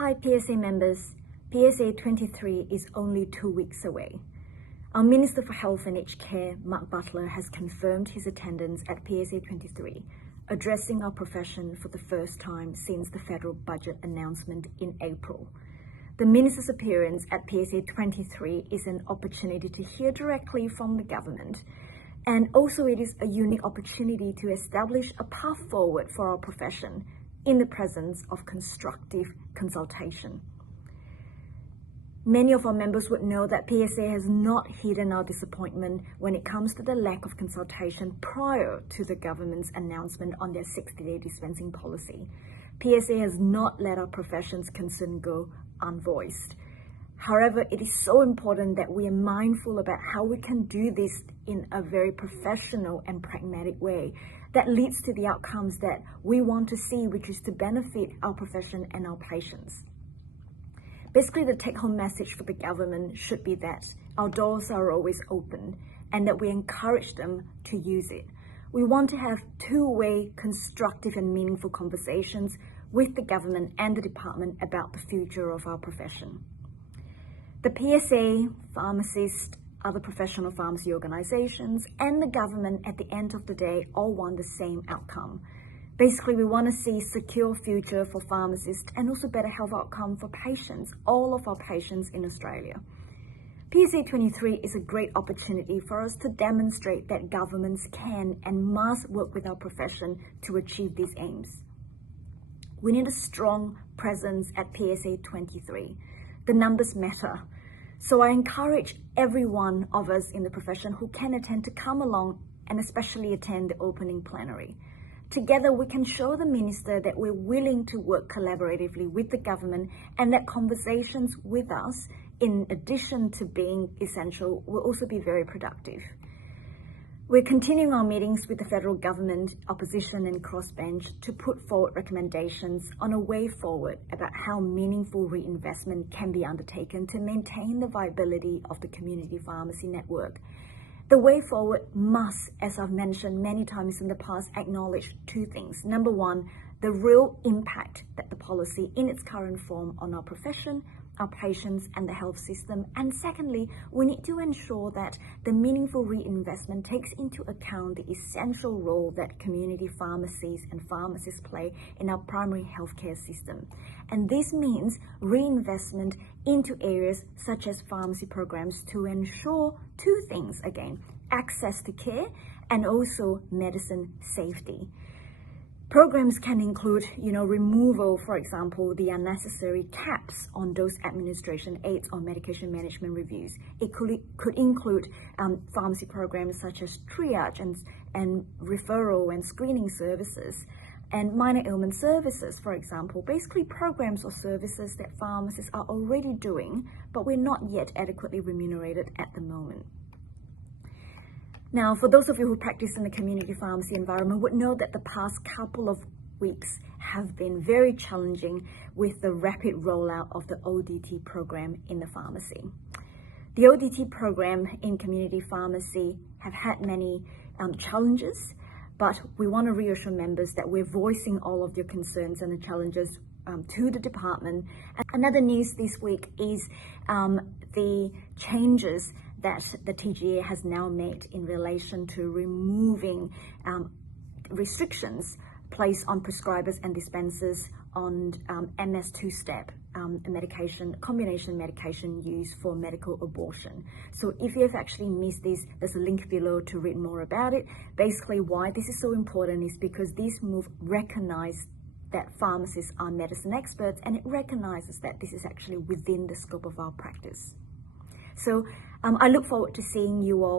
Hi PSA members, PSA 23 is only 2 weeks away. Our Minister for Health and Aged Care, Mark Butler, has confirmed his attendance at PSA 23, addressing our profession for the first time since the federal budget announcement in April. The Minister's appearance at PSA 23 is an opportunity to hear directly from the government, and also it is a unique opportunity to establish a path forward for our profession in the presence of constructive consultation. Many of our members would know that PSA has not hidden our disappointment when it comes to the lack of consultation prior to the government's announcement on their 60-day dispensing policy. PSA has not let our profession's concern go unvoiced. However, it is so important that we are mindful about how we can do this in a very professional and pragmatic way that leads to the outcomes that we want to see, which is to benefit our profession and our patients. Basically, the take-home message for the government should be that our doors are always open and that we encourage them to use it. We want to have two-way, constructive and meaningful conversations with the government and the department about the future of our profession. The PSA, pharmacists, other professional pharmacy organizations, and the government at the end of the day all want the same outcome. Basically, we want to see a secure future for pharmacists and also better health outcome for patients, all of our patients in Australia. PSA 23 is a great opportunity for us to demonstrate that governments can and must work with our profession to achieve these aims. We need a strong presence at PSA 23. The numbers matter. So I encourage every one of us in the profession who can attend to come along and especially attend the opening plenary. Together, we can show the Minister that we're willing to work collaboratively with the government and that conversations with us, in addition to being essential, will also be very productive. We're continuing our meetings with the federal government, opposition and crossbench to put forward recommendations on a way forward about how meaningful reinvestment can be undertaken to maintain the viability of the community pharmacy network. The way forward must, as I've mentioned many times in the past, acknowledge two things. Number one, the real impact that the policy in its current form on our profession, our patients and the health system. And secondly, we need to ensure that the meaningful reinvestment takes into account the essential role that community pharmacies and pharmacists play in our primary healthcare system. And this means reinvestment into areas such as pharmacy programs to ensure two things again: access to care and also medicine safety. Programs can include, removal, for example, the unnecessary caps on dose administration aids or medication management reviews. It could include pharmacy programs such as triage and referral and screening services and minor ailment services, for example, basically programs or services that pharmacists are already doing, but we're not yet adequately remunerated at the moment. Now, for those of you who practice in the community pharmacy environment would know that the past couple of weeks have been very challenging with the rapid rollout of the ODT program in the pharmacy. The ODT program in community pharmacy have had many challenges, but we want to reassure members that we're voicing all of your concerns and the challenges to the department. Another news this week is the changes that the TGA has now made in relation to removing restrictions placed on prescribers and dispensers on MS two-step medication, combination medication used for medical abortion. So if you have actually missed this, there's a link below to read more about it. Basically, why this is so important is because this move recognizes that pharmacists are medicine experts, and it recognizes that this is actually within the scope of our practice. So I look forward to seeing you all